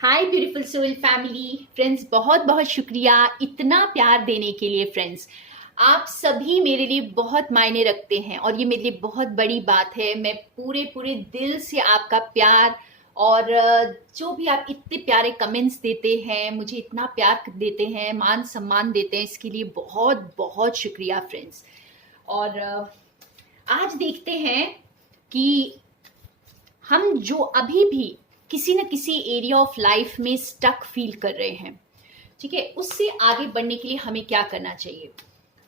हाय beautiful soul family friends, बहुत बहुत शुक्रिया इतना प्यार देने के लिए। फ्रेंड्स, आप सभी मेरे लिए बहुत मायने रखते हैं और ये मेरे लिए बहुत बड़ी बात है। मैं पूरे पूरे दिल से आपका प्यार और जो भी आप इतने प्यारे कमेंट्स देते हैं, मुझे इतना प्यार देते हैं, मान सम्मान देते हैं, इसके लिए बहुत बहुत शुक्रिया फ्रेंड्स। और आज देखते हैं कि हम जो अभी भी किसी न किसी एरिया ऑफ लाइफ में स्टक फील कर रहे हैं, ठीक है, उससे आगे बढ़ने के लिए हमें क्या करना चाहिए।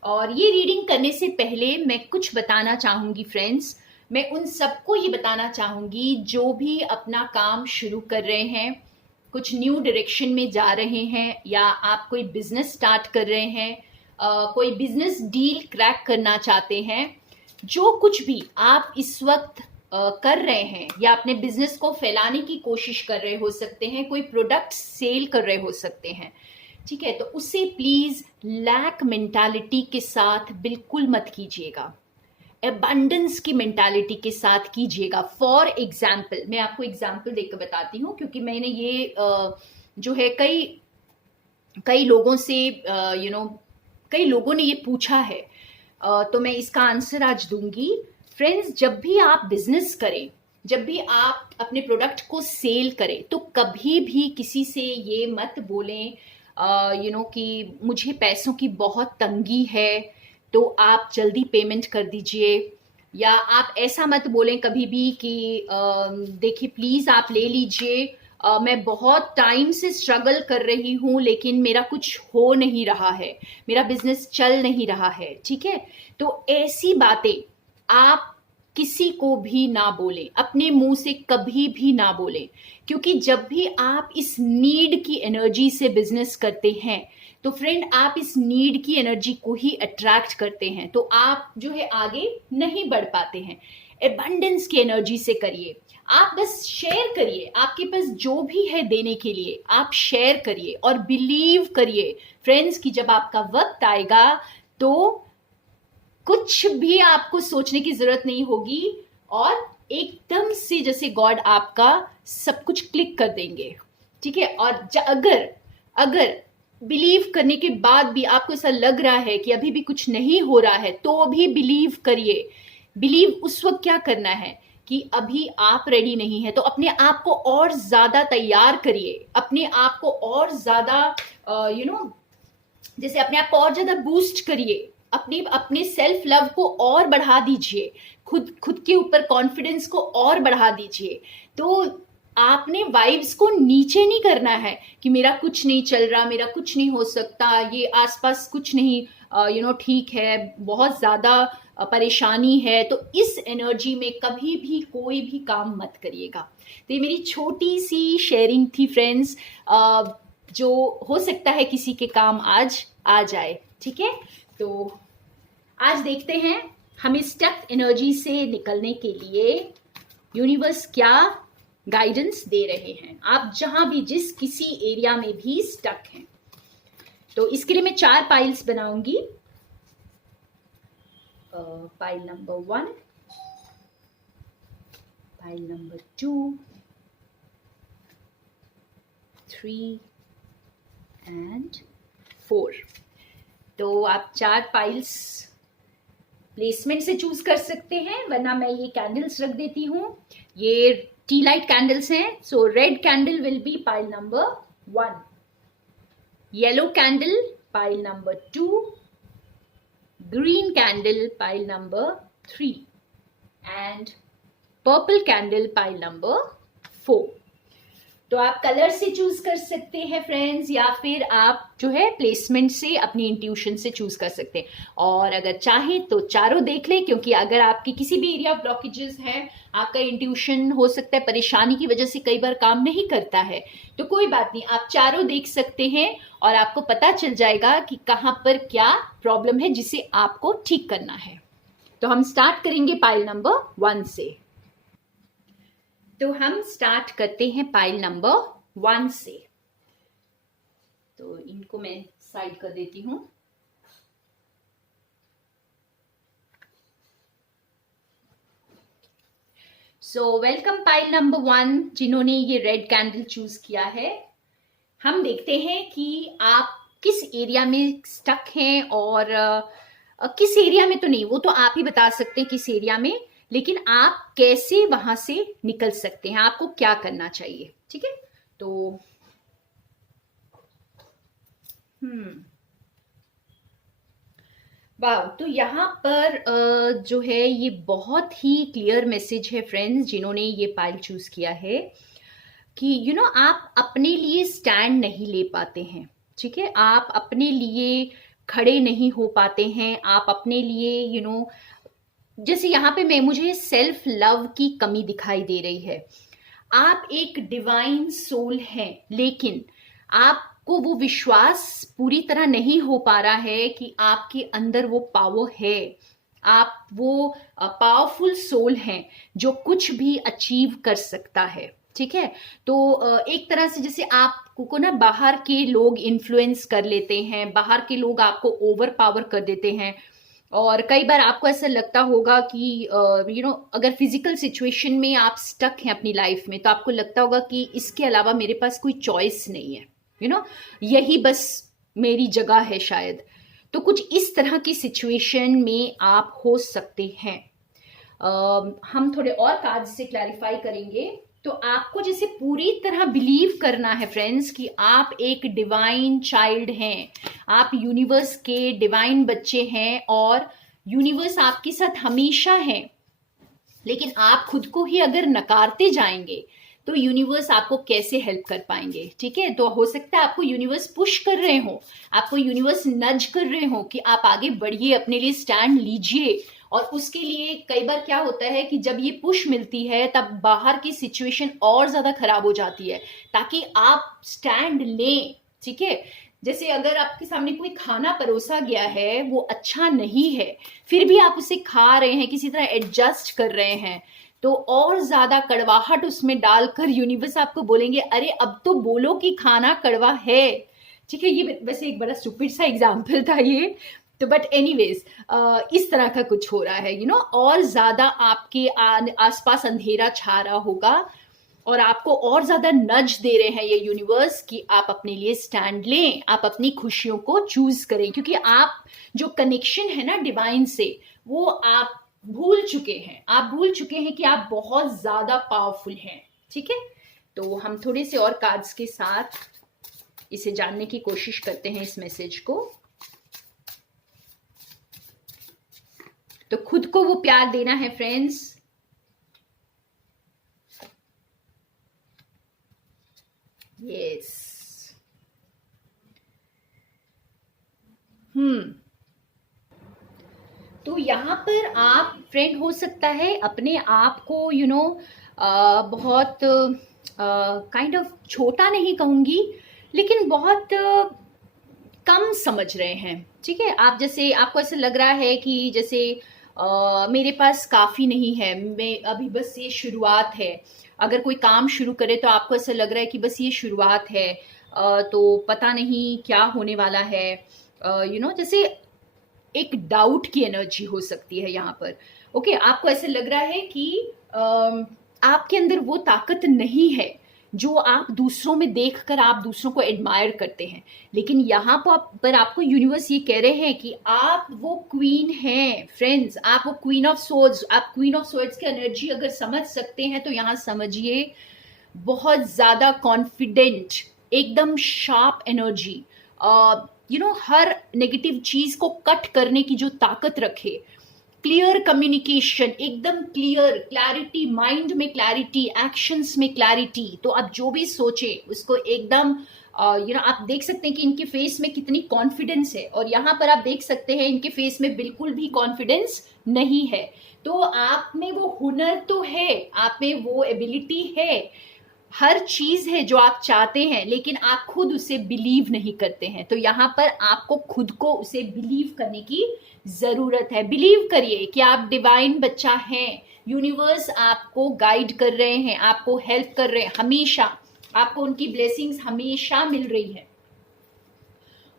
और ये रीडिंग करने से पहले मैं कुछ बताना चाहूंगी फ्रेंड्स। मैं उन सबको ये बताना चाहूंगी जो भी अपना काम शुरू कर रहे हैं, कुछ न्यू डायरेक्शन में जा रहे हैं, या आप कोई बिजनेस स्टार्ट कर रहे हैं, कोई बिजनेस डील क्रैक करना चाहते हैं। जो कुछ भी आप इस वक्त कर रहे हैं या अपने बिजनेस को फैलाने की कोशिश कर रहे हो सकते हैं, कोई प्रोडक्ट सेल कर रहे हो सकते हैं, ठीक है, तो उसे प्लीज लैक मेंटालिटी के साथ बिल्कुल मत कीजिएगा। एबंडेंस की मेंटालिटी के साथ कीजिएगा। फॉर एग्जाम्पल, मैं आपको एग्जाम्पल देकर बताती हूँ, क्योंकि मैंने ये जो है कई कई लोगों से कई लोगों ने ये पूछा है, तो मैं इसका आंसर आज दूंगी। फ्रेंड्स, जब भी आप बिजनेस करें, जब भी आप अपने प्रोडक्ट को सेल करें, तो कभी भी किसी से ये मत बोलें कि मुझे पैसों की बहुत तंगी है तो आप जल्दी पेमेंट कर दीजिए। या आप ऐसा मत बोलें कभी भी कि देखिए प्लीज़ आप ले लीजिए, मैं बहुत टाइम से स्ट्रगल कर रही हूँ लेकिन मेरा कुछ हो नहीं रहा है, मेरा बिजनेस चल नहीं रहा है, ठीक है। तो ऐसी बातें आप किसी को भी ना बोलें, अपने मुंह से कभी भी ना बोलें, क्योंकि जब भी आप इस नीड की एनर्जी से बिजनेस करते हैं तो फ्रेंड आप इस नीड की एनर्जी को ही अट्रैक्ट करते हैं, तो आप जो है आगे नहीं बढ़ पाते हैं। एबंडेंस की एनर्जी से करिए, आप बस शेयर करिए, आपके पास जो भी है देने के लिए आप शेयर करिए और बिलीव करिए फ्रेंड्स कि जब आपका वक्त आएगा तो कुछ भी आपको सोचने की जरूरत नहीं होगी और एकदम से जैसे गॉड आपका सब कुछ क्लिक कर देंगे, ठीक है। और अगर अगर बिलीव करने के बाद भी आपको ऐसा लग रहा है कि अभी भी कुछ नहीं हो रहा है, तो भी बिलीव करिए। बिलीव उस वक्त क्या करना है कि अभी आप रेडी नहीं है, तो अपने आप को और ज्यादा तैयार करिए, अपने आप को और ज्यादा जैसे अपने आप को और ज्यादा बूस्ट करिए, अपने अपने सेल्फ लव को और बढ़ा दीजिए, खुद खुद के ऊपर कॉन्फिडेंस को और बढ़ा दीजिए। तो आपने वाइब्स को नीचे नहीं करना है कि मेरा कुछ नहीं चल रहा, मेरा कुछ नहीं हो सकता, ये आसपास कुछ नहीं ठीक है, बहुत ज्यादा परेशानी है, तो इस एनर्जी में कभी भी कोई भी काम मत करिएगा। तो ये मेरी छोटी सी शेयरिंग थी फ्रेंड्स, जो हो सकता है किसी के काम आज आ जाए, ठीक है। तो आज देखते हैं हमें स्टक एनर्जी से निकलने के लिए यूनिवर्स क्या गाइडेंस दे रहे हैं। आप जहां भी जिस किसी एरिया में भी स्टक हैं, तो इसके लिए मैं 4 पाइल्स बनाऊंगी। Pile number 1, pile number 2, 3 and 4। तो आप 4 पाइल्स प्लेसमेंट से चूज कर सकते हैं, वरना मैं ये कैंडल्स रख देती हूँ। ये टी लाइट कैंडल्स हैं, so red candle will be pile number 1, yellow candle pile number 2, green candle pile number 3 and purple candle pile number 4। तो आप कलर से चूज कर सकते हैं फ्रेंड्स, या फिर आप जो है प्लेसमेंट से अपनी इंट्यूशन से चूज कर सकते हैं। और अगर चाहें तो चारों देख लें, क्योंकि अगर आपकी किसी भी एरिया ऑफ ब्लॉकेजेस है, आपका इंट्यूशन हो सकता है परेशानी की वजह से कई बार काम नहीं करता है, तो कोई बात नहीं, आप चारों देख सकते हैं और आपको पता चल जाएगा कि कहाँ पर क्या प्रॉब्लम है जिसे आपको ठीक करना है। तो हम स्टार्ट करेंगे पाइल नंबर 1 से। तो हम स्टार्ट करते हैं पाइल नंबर 1 से। तो इनको मैं साइड कर देती हूं। सो वेलकम पाइल नंबर 1 जिन्होंने ये रेड कैंडल चूज किया है। हम देखते हैं कि आप किस एरिया में स्टक हैं और किस एरिया में तो नहीं, वो तो आप ही बता सकते हैं किस एरिया में, लेकिन आप कैसे वहां से निकल सकते हैं, आपको क्या करना चाहिए। ठीक है, तो वाह, तो यहाँ पर जो है ये बहुत ही क्लियर मैसेज है फ्रेंड्स, जिन्होंने ये पाइल चूज किया है कि आप अपने लिए स्टैंड नहीं ले पाते हैं। ठीक है, आप अपने लिए खड़े नहीं हो पाते हैं, आप अपने लिए जैसे यहाँ पे मुझे सेल्फ लव की कमी दिखाई दे रही है। आप एक डिवाइन सोल हैं, लेकिन आपको वो विश्वास पूरी तरह नहीं हो पा रहा है कि आपके अंदर वो पावर है। आप वो पावरफुल सोल हैं जो कुछ भी अचीव कर सकता है। ठीक है, तो एक तरह से जैसे आपको ना बाहर के लोग इन्फ्लुएंस कर लेते हैं, बाहर के लोग आपको ओवर पावर कर देते हैं, और कई बार आपको ऐसा लगता होगा कि अगर फिजिकल सिचुएशन में आप स्टक हैं अपनी लाइफ में, तो आपको लगता होगा कि इसके अलावा मेरे पास कोई चॉइस नहीं है, यही बस मेरी जगह है शायद। तो कुछ इस तरह की सिचुएशन में आप हो सकते हैं। हम थोड़े और कार्ड से क्लैरिफाई करेंगे। तो आपको जैसे पूरी तरह बिलीव करना है फ्रेंड्स कि आप एक डिवाइन चाइल्ड हैं, आप यूनिवर्स के डिवाइन बच्चे हैं और यूनिवर्स आपके साथ हमेशा है। लेकिन आप खुद को ही अगर नकारते जाएंगे तो यूनिवर्स आपको कैसे हेल्प कर पाएंगे। ठीक है, तो हो सकता है आपको यूनिवर्स पुश कर रहे हो, आपको यूनिवर्स नज कर रहे हो कि आप आगे बढ़िए, अपने लिए स्टैंड लीजिए। और उसके लिए कई बार क्या होता है कि जब ये पुश मिलती है तब बाहर की सिचुएशन और ज्यादा खराब हो जाती है ताकि आप स्टैंड लें। ठीक है, जैसे अगर आपके सामने कोई खाना परोसा गया है, वो अच्छा नहीं है, फिर भी आप उसे खा रहे हैं, किसी तरह एडजस्ट कर रहे हैं, तो और ज्यादा कड़वाहट उसमें डालकर यूनिवर्स आपको बोलेंगे अरे अब तो बोलो कि खाना कड़वा है। ठीक है, ये वैसे एक बड़ा स्टूपिड सा एग्जाम्पल था ये, तो बट एनीवेज इस तरह का कुछ हो रहा है और ज्यादा आपके आसपास अंधेरा छा रहा होगा और आपको और ज्यादा नज दे रहे हैं ये यूनिवर्स कि आप अपने लिए स्टैंड लें, आप अपनी खुशियों को चूज करें, क्योंकि आप जो कनेक्शन है ना डिवाइन से, वो आप भूल चुके हैं। आप भूल चुके हैं कि आप बहुत ज्यादा पावरफुल हैं। ठीक है, तो हम थोड़े से और कार्ड्स के साथ इसे जानने की कोशिश करते हैं, इस मैसेज को। तो खुद को वो प्यार देना है फ्रेंड्स। यस, तो यहाँ पर आप फ्रेंड हो सकता है अपने आप को बहुत काइंड ऑफ छोटा नहीं कहूंगी, लेकिन बहुत कम समझ रहे हैं। ठीक है, आप जैसे आपको ऐसा लग रहा है कि जैसे मेरे पास काफ़ी नहीं है, मैं अभी बस ये शुरुआत है। अगर कोई काम शुरू करे तो आपको ऐसा लग रहा है कि बस ये शुरुआत है, तो पता नहीं क्या होने वाला है। जैसे एक डाउट की एनर्जी हो सकती है यहाँ पर। ओके, आपको ऐसे लग रहा है कि आपके अंदर वो ताकत नहीं है जो आप दूसरों में देखकर आप दूसरों को एडमायर करते हैं। लेकिन यहाँ पर आपको यूनिवर्स ये कह रहे हैं कि आप वो क्वीन हैं फ्रेंड्स, आप वो क्वीन ऑफ सोर्ड्स। आप क्वीन ऑफ सोर्ड्स की एनर्जी अगर समझ सकते हैं तो यहाँ समझिए बहुत ज्यादा कॉन्फिडेंट, एकदम शार्प एनर्जी, हर नेगेटिव चीज को कट करने की जो ताकत रखे, क्लियर कम्युनिकेशन, एकदम क्लियर, क्लैरिटी, माइंड में क्लैरिटी, एक्शंस में क्लैरिटी। तो आप जो भी सोचे उसको एकदम आप देख सकते हैं कि इनके फेस में कितनी कॉन्फिडेंस है, और यहाँ पर आप देख सकते हैं इनके फेस में बिल्कुल भी कॉन्फिडेंस नहीं है। तो आप में वो हुनर तो है, आप में वो एबिलिटी है, हर चीज है जो आप चाहते हैं, लेकिन आप खुद उसे बिलीव नहीं करते हैं। तो यहाँ पर आपको खुद को उसे बिलीव करने की जरूरत है। बिलीव करिए कि आप डिवाइन बच्चा हैं, यूनिवर्स आपको गाइड कर रहे हैं, आपको हेल्प कर रहे हैं, हमेशा आपको उनकी ब्लेसिंग्स हमेशा मिल रही है।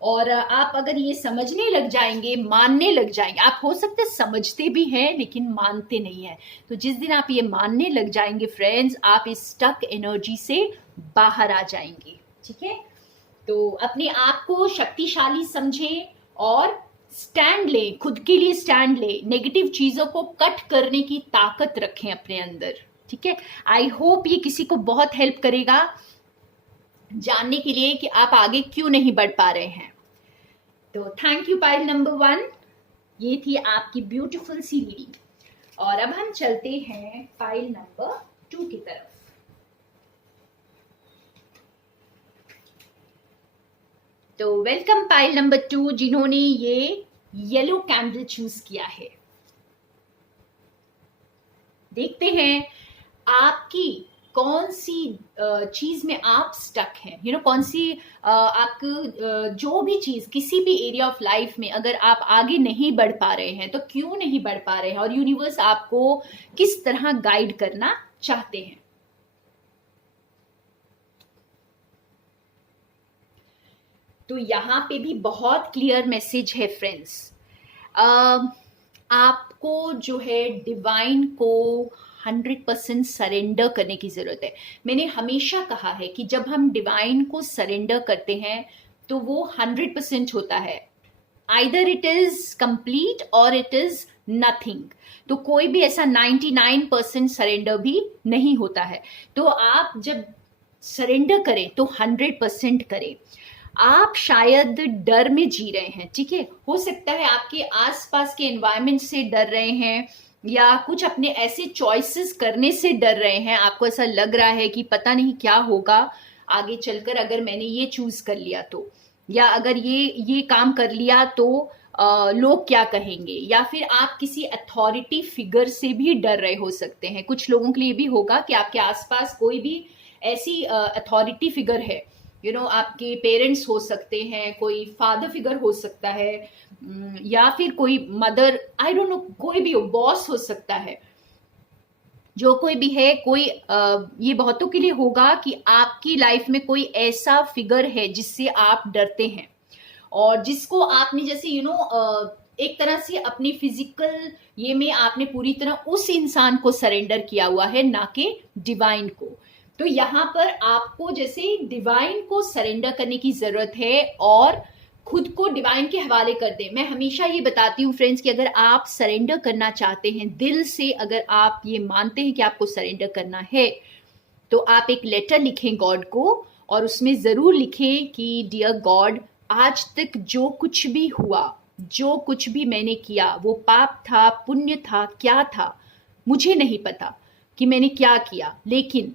और आप अगर ये समझने लग जाएंगे, मानने लग जाएंगे, आप हो सकते हैं समझते भी हैं लेकिन मानते नहीं हैं, तो जिस दिन आप ये मानने लग जाएंगे फ्रेंड्स, आप इस स्टक एनर्जी से बाहर आ जाएंगे। ठीक है, तो अपने आप को शक्तिशाली समझें और स्टैंड लें, खुद के लिए स्टैंड लें, नेगेटिव चीजों को कट करने की ताकत रखें अपने अंदर। ठीक है, आई होप ये किसी को बहुत हेल्प करेगा जानने के लिए कि आप आगे क्यों नहीं बढ़ पा रहे हैं। तो थैंक यू पाइल नंबर 1, ये थी आपकी ब्यूटीफुल सी रीडिंग। और अब हम चलते हैं पाइल नंबर 2 की तरफ। तो वेलकम पाइल नंबर 2 जिन्होंने ये येलो कैंडल चूज किया है। देखते हैं आपकी कौन सी चीज में आप स्टक हैं, कौन सी आपको जो भी चीज किसी भी एरिया ऑफ लाइफ में अगर आप आगे नहीं बढ़ पा रहे हैं तो क्यों नहीं बढ़ पा रहे हैं और यूनिवर्स आपको किस तरह गाइड करना चाहते हैं। तो यहाँ पे भी बहुत क्लियर मैसेज है फ्रेंड्स, आपको जो है डिवाइन को 100% सरेंडर करने की जरूरत है। मैंने हमेशा कहा है कि जब हम डिवाइन को सरेंडर करते हैं तो वो 100% होता है, आइदर इट इज कंप्लीट और इट इज नथिंग। तो कोई भी ऐसा 99% सरेंडर भी नहीं होता है। तो आप जब सरेंडर करें तो 100% करें। आप शायद डर में जी रहे हैं, ठीक है, हो सकता है आपके आसपास के एनवायरनमेंट से डर रहे हैं या कुछ अपने ऐसे चॉइसेस करने से डर रहे हैं। आपको ऐसा लग रहा है कि पता नहीं क्या होगा आगे चलकर अगर मैंने ये चूज कर लिया तो, या अगर ये काम कर लिया तो लोग क्या कहेंगे, या फिर आप किसी अथॉरिटी फिगर से भी डर रहे हो सकते हैं। कुछ लोगों के लिए भी होगा कि आपके आसपास कोई भी ऐसी अथॉरिटी फिगर है, आपके पेरेंट्स हो सकते हैं, कोई फादर फिगर हो सकता है, या फिर कोई मदर, आई डोंट नो, कोई भी हो, बॉस हो सकता है, जो कोई भी है, कोई ये बहुतों के लिए होगा कि आपकी लाइफ में कोई ऐसा फिगर है जिससे आप डरते हैं और जिसको आपने जैसे एक तरह से अपनी फिजिकल ये में आपने पूरी तरह उस इंसान को सरेंडर किया हुआ है, ना कि डिवाइन को। तो यहाँ पर आपको जैसे डिवाइन को सरेंडर करने की जरूरत है और खुद को डिवाइन के हवाले कर दें। मैं हमेशा ये बताती हूँ फ्रेंड्स कि अगर आप सरेंडर करना चाहते हैं दिल से, अगर आप ये मानते हैं कि आपको सरेंडर करना है, तो आप एक लेटर लिखें गॉड को और उसमें जरूर लिखें कि डियर गॉड, आज तक जो कुछ भी हुआ, जो कुछ भी मैंने किया, वो पाप था, पुण्य था, क्या था, मुझे नहीं पता कि मैंने क्या किया, लेकिन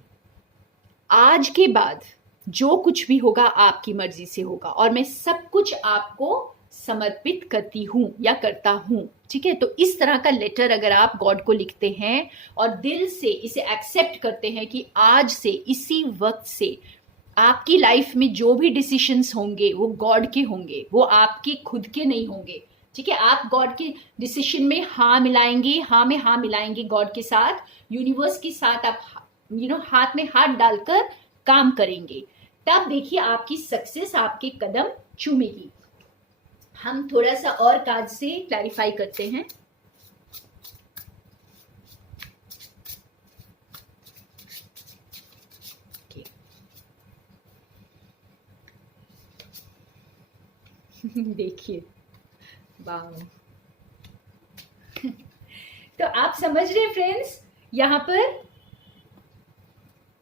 आज के बाद जो कुछ भी होगा आपकी मर्जी से होगा और मैं सब कुछ आपको समर्पित करती हूँ या करता हूँ। ठीक है, तो इस तरह का लेटर अगर आप गॉड को लिखते हैं और दिल से इसे एक्सेप्ट करते हैं कि आज से इसी वक्त से आपकी लाइफ में जो भी डिसीजंस होंगे वो गॉड के होंगे, वो आपके खुद के नहीं होंगे। ठीक है, आप गॉड के डिसीजन में हाँ मिलाएंगे, हाँ में हाँ मिलाएंगे गॉड के साथ, यूनिवर्स के साथ आप हाथ में हाथ डालकर काम करेंगे, तब देखिए आपकी सक्सेस आपके कदम चूमेगी। हम थोड़ा सा और कार्ड से क्लैरिफाई करते हैं। देखिए, वाह। तो आप समझ रहे फ्रेंड्स, यहाँ पर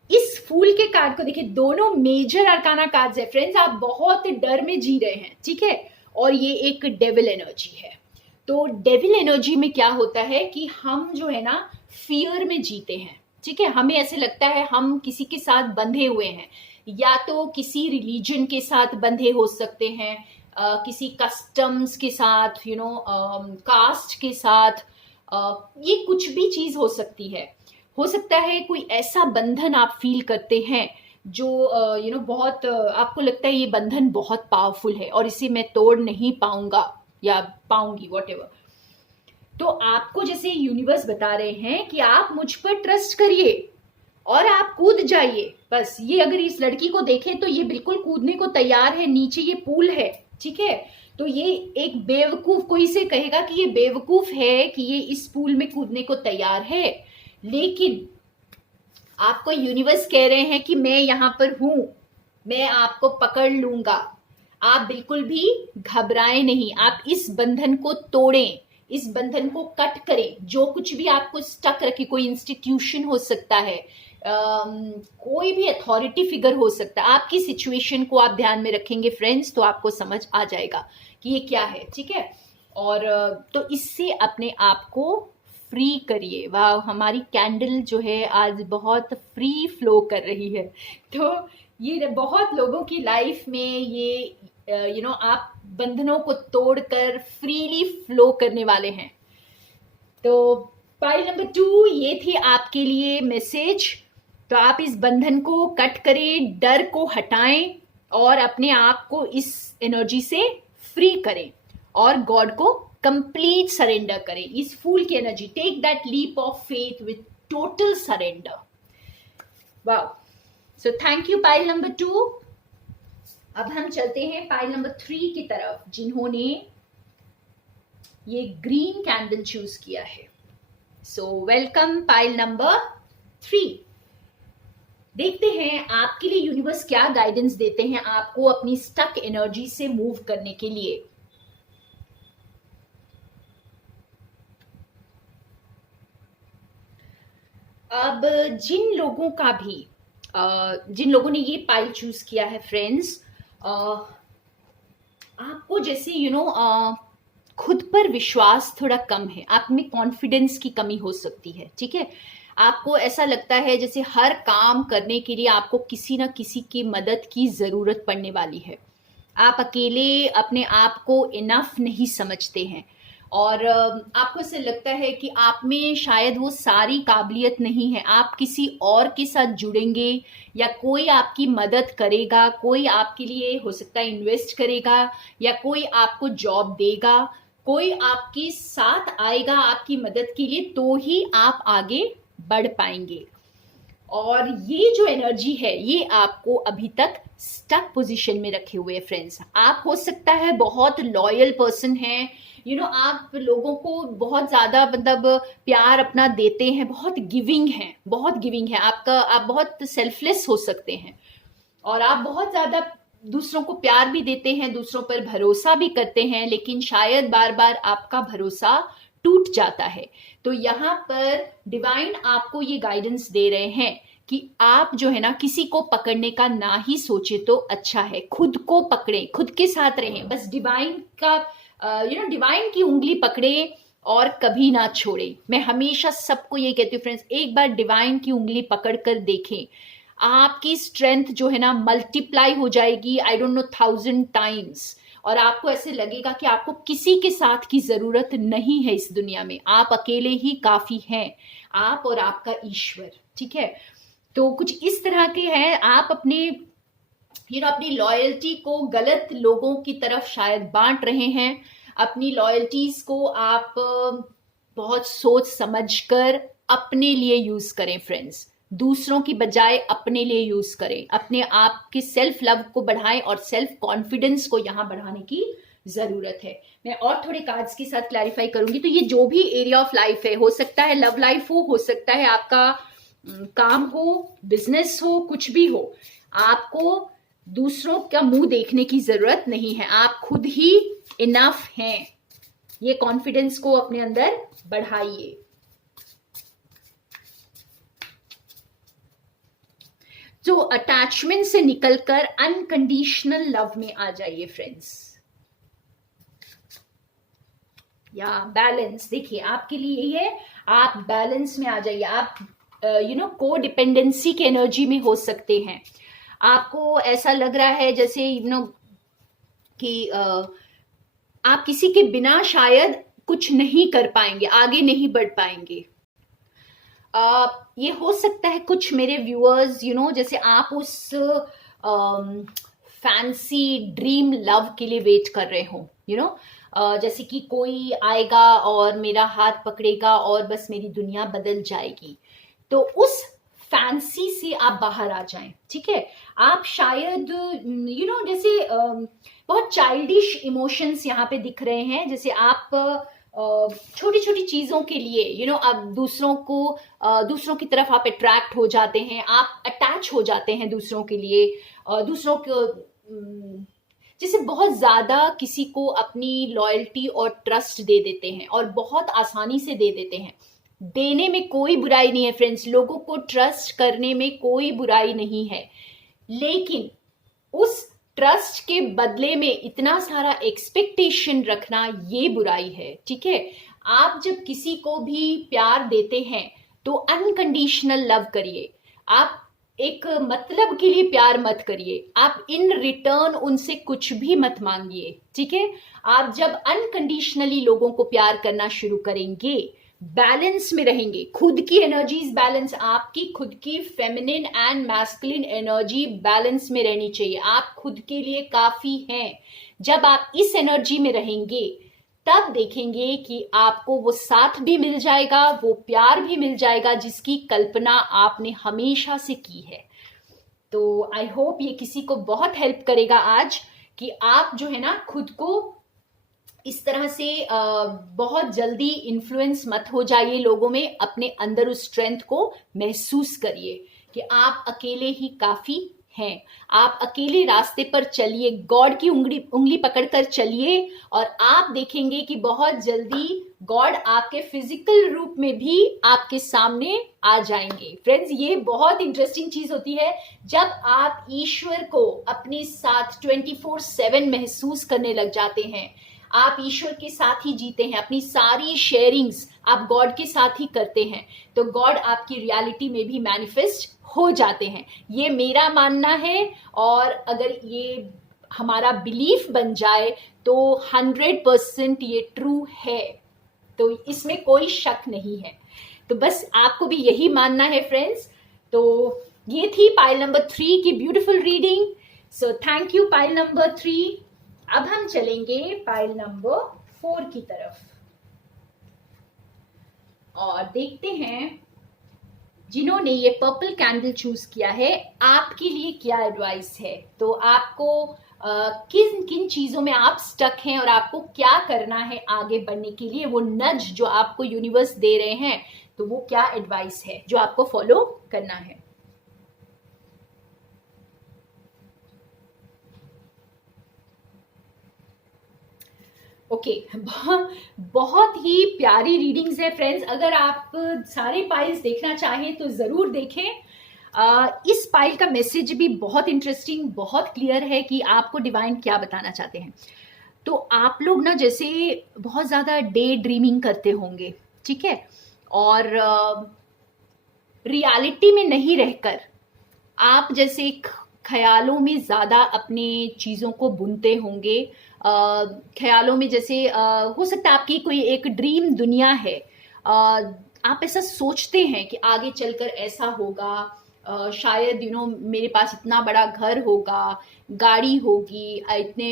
इस फूल के कार्ड को देखिए, दोनों मेजर अरकाना कार्ड्स है फ्रेंड्स। आप बहुत डर में जी रहे हैं, ठीक है, और ये एक डेविल एनर्जी है। तो डेविल एनर्जी में क्या होता है कि हम जो है ना फियर में जीते हैं। ठीक है, हमें ऐसे लगता है हम किसी के साथ बंधे हुए हैं, या तो किसी रिलीजन के साथ बंधे हो सकते हैं, किसी कस्टम्स के साथ, कास्ट के साथ, ये कुछ भी चीज हो सकती है। हो सकता है कोई ऐसा बंधन आप फील करते हैं जो बहुत आपको लगता है ये बंधन बहुत पावरफुल है और इसे मैं तोड़ नहीं पाऊंगा या पाऊंगी, व्हाटएवर। तो आपको जैसे यूनिवर्स बता रहे हैं कि आप मुझ पर ट्रस्ट करिए और आप कूद जाइए। बस ये, अगर इस लड़की को देखें तो ये बिल्कुल कूदने को तैयार है, नीचे ये पूल है, ठीक है। तो ये एक बेवकूफ, कोई से कहेगा कि ये बेवकूफ है कि ये इस पूल में कूदने को तैयार है, लेकिन आपको यूनिवर्स कह रहे हैं कि मैं यहाँ पर हूं, मैं आपको पकड़ लूंगा। आप बिल्कुल भी घबराएं नहीं, आप इस बंधन को तोड़ें, इस बंधन को कट करें। जो कुछ भी आपको स्टक रखे, कोई इंस्टीट्यूशन हो सकता है, कोई भी अथॉरिटी फिगर हो सकता है, आपकी सिचुएशन को आप ध्यान में रखेंगे फ्रेंड्स, तो आपको समझ आ जाएगा कि ये क्या है। ठीक है। और तो इससे अपने आप को फ्री करिए। वाह, हमारी कैंडल जो है आज बहुत फ्री फ्लो कर रही है। तो ये बहुत लोगों की लाइफ में ये आप बंधनों को तोड़कर फ्रीली फ्लो करने वाले हैं। तो पाइल नंबर 2, ये थी आपके लिए मैसेज। तो आप इस बंधन को कट करें, डर को हटाएं और अपने आप को इस एनर्जी से फ्री करें और गॉड को कंप्लीट सरेंडर करें। इस फूल की energy, take that leap of faith with total surrender. वाह, so thank you pile number 2। अब हम चलते हैं पाइल नंबर 3 की तरफ, जिन्होंने ये ग्रीन कैंडल चूज किया है। So welcome pile number 3। देखते हैं आपके लिए यूनिवर्स क्या गाइडेंस देते हैं आपको अपनी स्टक एनर्जी से मूव करने के लिए। अब जिन लोगों ने ये पाइल चूज किया है फ्रेंड्स, आपको जैसे खुद पर विश्वास थोड़ा कम है, आप में कॉन्फिडेंस की कमी हो सकती है। ठीक है। आपको ऐसा लगता है जैसे हर काम करने के लिए आपको किसी ना किसी की मदद की जरूरत पड़ने वाली है। आप अकेले अपने आप को इनफ नहीं समझते हैं और आपको ऐसा लगता है कि आप में शायद वो सारी काबिलियत नहीं है। आप किसी और के साथ जुड़ेंगे या कोई आपकी मदद करेगा, कोई आपके लिए हो सकता है इन्वेस्ट करेगा या कोई आपको जॉब देगा, कोई आपके साथ आएगा आपकी मदद के लिए, तो ही आप आगे बढ़ पाएंगे। और ये जो एनर्जी है ये आपको अभी तक स्टक पोजीशन में रखे हुए फ्रेंड्स। आप हो सकता है बहुत लॉयल पर्सन हैं, आप लोगों को बहुत ज्यादा मतलब प्यार अपना देते हैं, बहुत गिविंग है आप बहुत सेल्फलेस हो सकते हैं और आप बहुत ज्यादा दूसरों को प्यार भी देते हैं, दूसरों पर भरोसा भी करते हैं, लेकिन शायद बार बार आपका भरोसा टूट जाता है। तो यहाँ पर डिवाइन आपको ये गाइडेंस दे रहे हैं कि आप जो है ना किसी को पकड़ने का ना ही सोचे तो अच्छा है। खुद को पकड़ें, खुद के साथ रहें, बस डिवाइन का डिवाइन की उंगली पकड़े और कभी ना छोड़े। मैं हमेशा सबको ये कहती हूँ फ्रेंड्स, एक बार डिवाइन की उंगली पकड़ कर देखें, आपकी स्ट्रेंथ जो है ना मल्टीप्लाई हो जाएगी, आई डोंट नो 1000 टाइम्स। और आपको ऐसे लगेगा कि आपको किसी के साथ की जरूरत नहीं है इस दुनिया में, आप अकेले ही काफी हैं, आप और आपका ईश्वर। ठीक है। तो कुछ इस तरह के हैं, आप अपने अपनी लॉयल्टी को गलत लोगों की तरफ शायद बांट रहे हैं। अपनी लॉयल्टीज को आप बहुत सोच समझकर अपने लिए यूज करें फ्रेंड्स, दूसरों की बजाय अपने लिए यूज करें। अपने आप के सेल्फ लव को बढ़ाएं और सेल्फ कॉन्फिडेंस को यहां बढ़ाने की जरूरत है। मैं और थोड़े कार्ड्स के साथ क्लैरिफाई करूंगी। तो ये जो भी एरिया ऑफ लाइफ है, हो सकता है लव लाइफ हो सकता है आपका काम हो, बिजनेस हो, कुछ भी हो, आपको दूसरों का मुंह देखने की जरूरत नहीं है। आप खुद ही इनफ हैं। ये कॉन्फिडेंस को अपने अंदर बढ़ाइए। तो अटैचमेंट से निकलकर अनकंडीशनल लव में आ जाइए फ्रेंड्स। या बैलेंस, देखिए आपके लिए ये है, आप बैलेंस में आ जाइए। आप को डिपेंडेंसी की एनर्जी में हो सकते हैं। आपको ऐसा लग रहा है जैसे कि आप किसी के बिना शायद कुछ नहीं कर पाएंगे, आगे नहीं बढ़ पाएंगे। ये हो सकता है कुछ मेरे व्यूअर्स जैसे आप उस फैंसी ड्रीम लव के लिए वेट कर रहे हो, जैसे कि कोई आएगा और मेरा हाथ पकड़ेगा और बस मेरी दुनिया बदल जाएगी। तो उस फैंसी से आप बाहर आ जाएं। ठीक है। आप शायद जैसे बहुत चाइल्डिश इमोशंस यहाँ पे दिख रहे हैं। जैसे आप छोटी छोटी चीजों के लिए आप दूसरों की तरफ आप अट्रैक्ट हो जाते हैं, आप अटैच हो जाते हैं दूसरों के लिए, दूसरों को जैसे बहुत ज्यादा किसी को अपनी लॉयल्टी और ट्रस्ट दे देते हैं और बहुत आसानी से दे देते हैं। देने में कोई बुराई नहीं है फ्रेंड्स, लोगों को ट्रस्ट करने में कोई बुराई नहीं है, लेकिन उस ट्रस्ट के बदले में इतना सारा एक्सपेक्टेशन रखना ये बुराई है। ठीक है, आप जब किसी को भी प्यार देते हैं तो अनकंडीशनल लव करिए। आप एक मतलब के लिए प्यार मत करिए, आप इन रिटर्न उनसे कुछ भी मत मांगिए। ठीक है, आप जब अनकंडीशनली लोगों को प्यार करना शुरू करेंगे, बैलेंस में रहेंगे, खुद की एनर्जीज बैलेंस, आपकी खुद की feminine and masculine energy balance में रहनी चाहिए। आप खुद के लिए काफी हैं। जब आप इस एनर्जी में रहेंगे तब देखेंगे कि आपको वो साथ भी मिल जाएगा, वो प्यार भी मिल जाएगा जिसकी कल्पना आपने हमेशा से की है। तो आई होप ये किसी को बहुत हेल्प करेगा आज, कि आप जो है ना खुद को इस तरह से बहुत जल्दी इन्फ्लुएंस मत हो जाइए लोगों में। अपने अंदर उस स्ट्रेंथ को महसूस करिए कि आप अकेले ही काफी हैं। आप अकेले रास्ते पर चलिए, गॉड की उंगली पकड़कर चलिए और आप देखेंगे कि बहुत जल्दी गॉड आपके फिजिकल रूप में भी आपके सामने आ जाएंगे। फ्रेंड्स, ये बहुत इंटरेस्टिंग चीज होती है जब आप ईश्वर को अपने साथ 24/7 महसूस करने लग जाते हैं। आप ईश्वर के साथ ही जीते हैं, अपनी सारी शेयरिंग्स आप गॉड के साथ ही करते हैं, तो गॉड आपकी रियलिटी में भी मैनिफेस्ट हो जाते हैं। ये मेरा मानना है, और अगर ये हमारा बिलीफ बन जाए तो 100% ये ट्रू है, तो इसमें कोई शक नहीं है। तो बस आपको भी यही मानना है फ्रेंड्स। तो ये थी पाइल नंबर 3 की beautiful reading. So thank you pile number 3। अब हम चलेंगे पाइल नंबर 4 की तरफ और देखते हैं जिन्होंने ये पर्पल कैंडल चूज किया है आपके लिए क्या एडवाइस है। तो आपको किन किन चीजों में आप स्टक हैं और आपको क्या करना है आगे बढ़ने के लिए, वो नज जो आपको यूनिवर्स दे रहे हैं, तो वो क्या एडवाइस है जो आपको फॉलो करना है। ओके, बहुत ही प्यारी रीडिंग्स है फ्रेंड्स। अगर आप सारे पाइल्स देखना चाहें तो जरूर देखें। इस पाइल का मैसेज भी बहुत इंटरेस्टिंग, बहुत क्लियर है कि आपको डिवाइन क्या बताना चाहते हैं। तो आप लोग ना जैसे बहुत ज्यादा डे ड्रीमिंग करते होंगे, ठीक है, और रियलिटी में नहीं रहकर आप जैसे ख्यालों में ज्यादा अपने चीजों को बुनते होंगे। ख्यालों में जैसे हो सकता है आपकी कोई एक ड्रीम दुनिया है। आप ऐसा सोचते हैं कि आगे चलकर ऐसा होगा, शायद मेरे पास इतना बड़ा घर होगा, गाड़ी होगी, इतने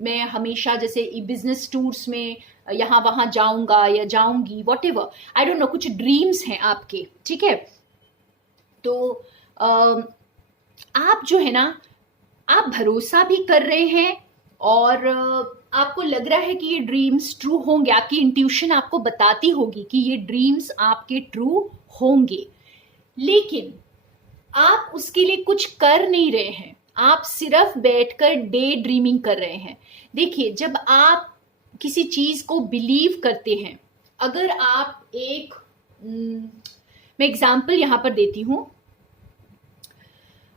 मैं हमेशा जैसे बिजनेस टूर्स में यहाँ वहाँ जाऊंगा या जाऊंगी, what ever, I don't know, कुछ ड्रीम्स हैं आपके, ठीक है। तो आप जो है ना, आप भरोसा भी कर रहे हैं और आपको लग रहा है कि ये ड्रीम्स ट्रू होंगे। आपकी इंट्यूशन आपको बताती होगी कि ये ड्रीम्स आपके ट्रू होंगे, लेकिन आप उसके लिए कुछ कर नहीं रहे हैं। आप सिर्फ बैठकर डे ड्रीमिंग कर रहे हैं। देखिए, जब आप किसी चीज को बिलीव करते हैं, अगर आप मैं एग्जाम्पल यहां पर देती हूं,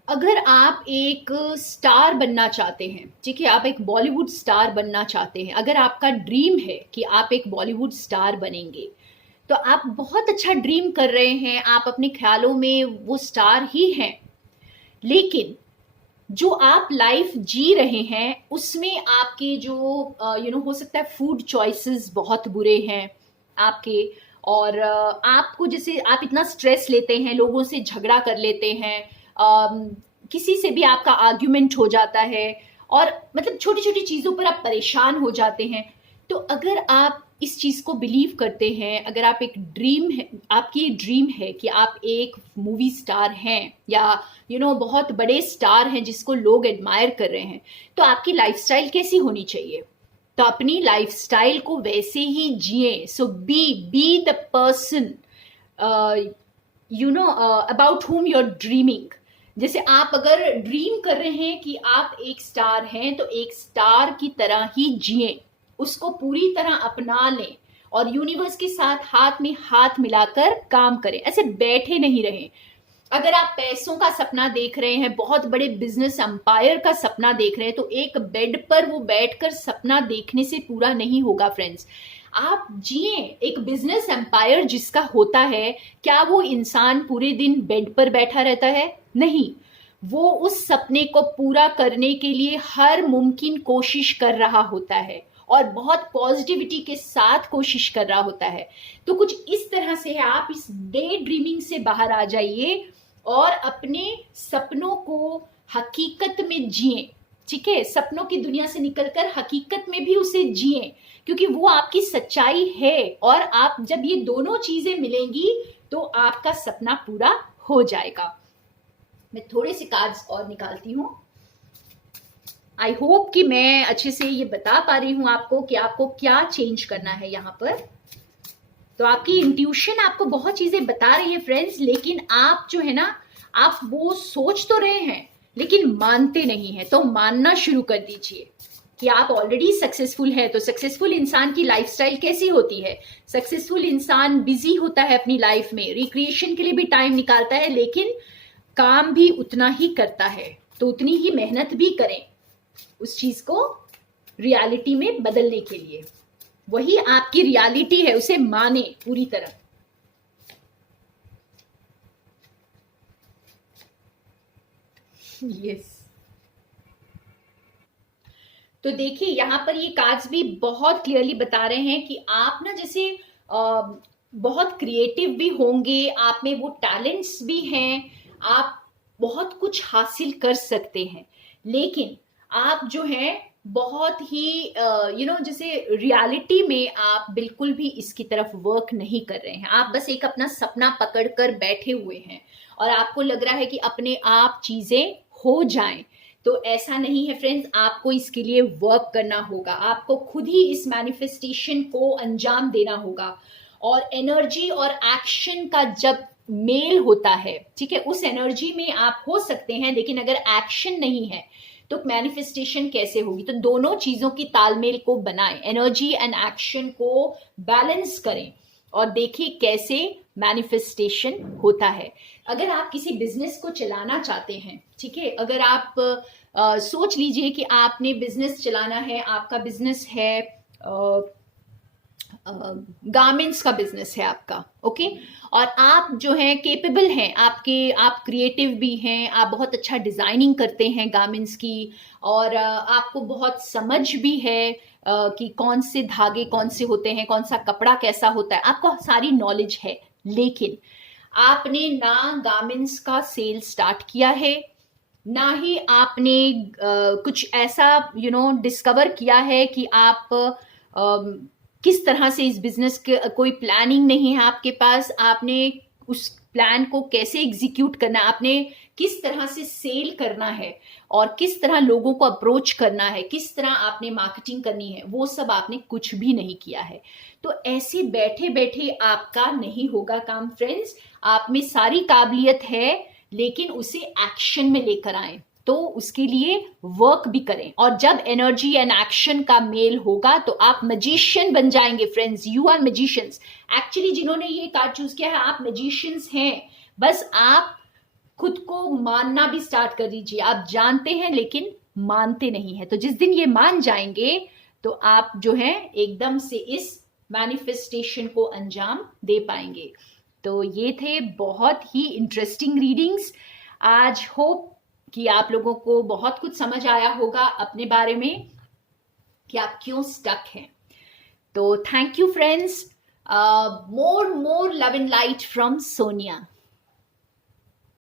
अगर आप एक स्टार बनना चाहते हैं, ठीक है, आप एक बॉलीवुड स्टार बनना चाहते हैं, अगर आपका ड्रीम है कि आप एक बॉलीवुड स्टार बनेंगे, तो आप बहुत अच्छा ड्रीम कर रहे हैं, आप अपने ख्यालों में वो स्टार ही हैं, लेकिन जो आप लाइफ जी रहे हैं उसमें आपके जो हो सकता है फूड चॉइसेस बहुत बुरे हैं आपके, और आपको जैसे आप इतना स्ट्रेस लेते हैं, लोगों से झगड़ा कर लेते हैं, किसी से भी आपका आर्ग्यूमेंट हो जाता है, और मतलब छोटी छोटी चीजों पर आप परेशान हो जाते हैं। तो अगर आप इस चीज़ को बिलीव करते हैं, अगर आप एक ड्रीम है, आपकी ड्रीम है कि आप एक मूवी स्टार हैं या बहुत बड़े स्टार हैं जिसको लोग एडमायर कर रहे हैं, तो आपकी लाइफस्टाइल कैसी होनी चाहिए? तो अपनी लाइफस्टाइल को वैसे ही जिए। So be the person about whom you're dreaming. जैसे आप अगर ड्रीम कर रहे हैं कि आप एक स्टार हैं, तो एक स्टार की तरह ही जिए, उसको पूरी तरह अपना लें और यूनिवर्स के साथ हाथ में हाथ मिलाकर काम करें, ऐसे बैठे नहीं रहें। अगर आप पैसों का सपना देख रहे हैं, बहुत बड़े बिजनेस एम्पायर का सपना देख रहे हैं, तो एक बेड पर वो बैठकर सपना देखने से पूरा नहीं होगा फ्रेंड्स। आप जिए एक बिजनेस एम्पायर जिसका होता है। क्या वो इंसान पूरे दिन बेड पर बैठा रहता है? नहीं, वो उस सपने को पूरा करने के लिए हर मुमकिन कोशिश कर रहा होता है और बहुत पॉजिटिविटी के साथ कोशिश कर रहा होता है। तो कुछ इस तरह से है, आप इस डे ड्रीमिंग से बाहर आ जाइए और अपने सपनों को हकीकत में जिए। ठीक है, सपनों की दुनिया से निकलकर हकीकत में भी उसे जिए, क्योंकि वो आपकी सच्चाई है। और आप जब ये दोनों चीजें मिलेंगी तो आपका सपना पूरा हो जाएगा। मैं थोड़े से कार्ड्स और निकालती हूँ। आई होप कि मैं अच्छे से ये बता पा रही हूँ आपको कि आपको क्या चेंज करना है यहाँ पर। तो आपकी इंट्यूशन आपको बहुत चीजें बता रही है फ्रेंड्स, लेकिन आप जो है ना, आप वो सोच तो रहे हैं लेकिन मानते नहीं है। तो मानना शुरू कर दीजिए कि आप ऑलरेडी सक्सेसफुल है। तो सक्सेसफुल इंसान की लाइफस्टाइल कैसी होती है? सक्सेसफुल इंसान बिजी होता है अपनी लाइफ में, रिक्रिएशन के लिए भी टाइम निकालता है, लेकिन काम भी उतना ही करता है। तो उतनी ही मेहनत भी करें उस चीज को रियलिटी में बदलने के लिए। वही आपकी रियलिटी है, उसे माने पूरी तरह। यस। तो देखिए यहाँ पर ये कार्ड्स भी बहुत क्लियरली बता रहे हैं कि आप ना जैसे बहुत क्रिएटिव भी होंगे, आप में वो टैलेंट्स भी हैं, आप बहुत कुछ हासिल कर सकते हैं, लेकिन आप जो है बहुत ही जैसे रियलिटी में आप बिल्कुल भी इसकी तरफ वर्क नहीं कर रहे हैं। आप बस एक अपना सपना पकड़कर बैठे हुए हैं और आपको लग रहा है कि अपने आप चीजें हो जाएं। तो ऐसा नहीं है फ्रेंड्स, आपको इसके लिए वर्क करना होगा। आपको खुद ही इस मैनिफेस्टेशन को अंजाम देना होगा। और एनर्जी और एक्शन का जब मेल होता है, ठीक है, उस एनर्जी में आप हो सकते हैं, लेकिन अगर एक्शन नहीं है तो मैनिफेस्टेशन कैसे होगी? तो दोनों चीजों की तालमेल को बनाएं, एनर्जी एंड एक्शन को बैलेंस करें और देखिए कैसे मैनिफेस्टेशन होता है। अगर आप किसी बिजनेस को चलाना चाहते हैं, ठीक है, अगर आप सोच लीजिए कि आपने बिजनेस चलाना है, आपका बिजनेस है गारमेंट्स का बिजनेस है आपका, ओके, और आप जो है केपेबल हैं, आप क्रिएटिव भी हैं, आप बहुत अच्छा डिजाइनिंग करते हैं गारमेंट्स की, और आपको बहुत समझ भी है कि कौन से धागे कौन से होते हैं, कौन सा कपड़ा कैसा होता है, आपको सारी नॉलेज है, लेकिन आपने ना गारमेंट्स का सेल स्टार्ट किया है, ना ही आपने कुछ ऐसा डिस्कवर किया है कि आप किस तरह से इस बिजनेस के कोई प्लानिंग नहीं है आपके पास, आपने उस प्लान को कैसे एग्जीक्यूट करना है, आपने किस तरह से सेल करना है और किस तरह लोगों को अप्रोच करना है, किस तरह आपने मार्केटिंग करनी है, वो सब आपने कुछ भी नहीं किया है। तो ऐसे बैठे बैठे आपका नहीं होगा काम फ्रेंड्स। आप में सारी काबिलियत है, लेकिन उसे एक्शन में लेकर आए, तो उसके लिए वर्क भी करें। और जब एनर्जी एंड एक्शन का मेल होगा तो आप मैजिशियन बन जाएंगे friends. You are magicians. Actually जिन्होंने ये कार्ड चूज किया है, आप मैजिशियंस हैं। बस आप खुद को मानना भी स्टार्ट कर दीजिए। आप जानते हैं लेकिन मानते नहीं है। तो जिस दिन ये मान जाएंगे तो आप जो है एकदम से इस मैनिफेस्टेशन को अंजाम दे पाएंगे। तो ये थे बहुत ही इंटरेस्टिंग रीडिंग्स। आज होप कि आप लोगों को बहुत कुछ समझ आया होगा अपने बारे में कि आप क्यों स्टक हैं। तो thank you friends. More love and light from Sonia.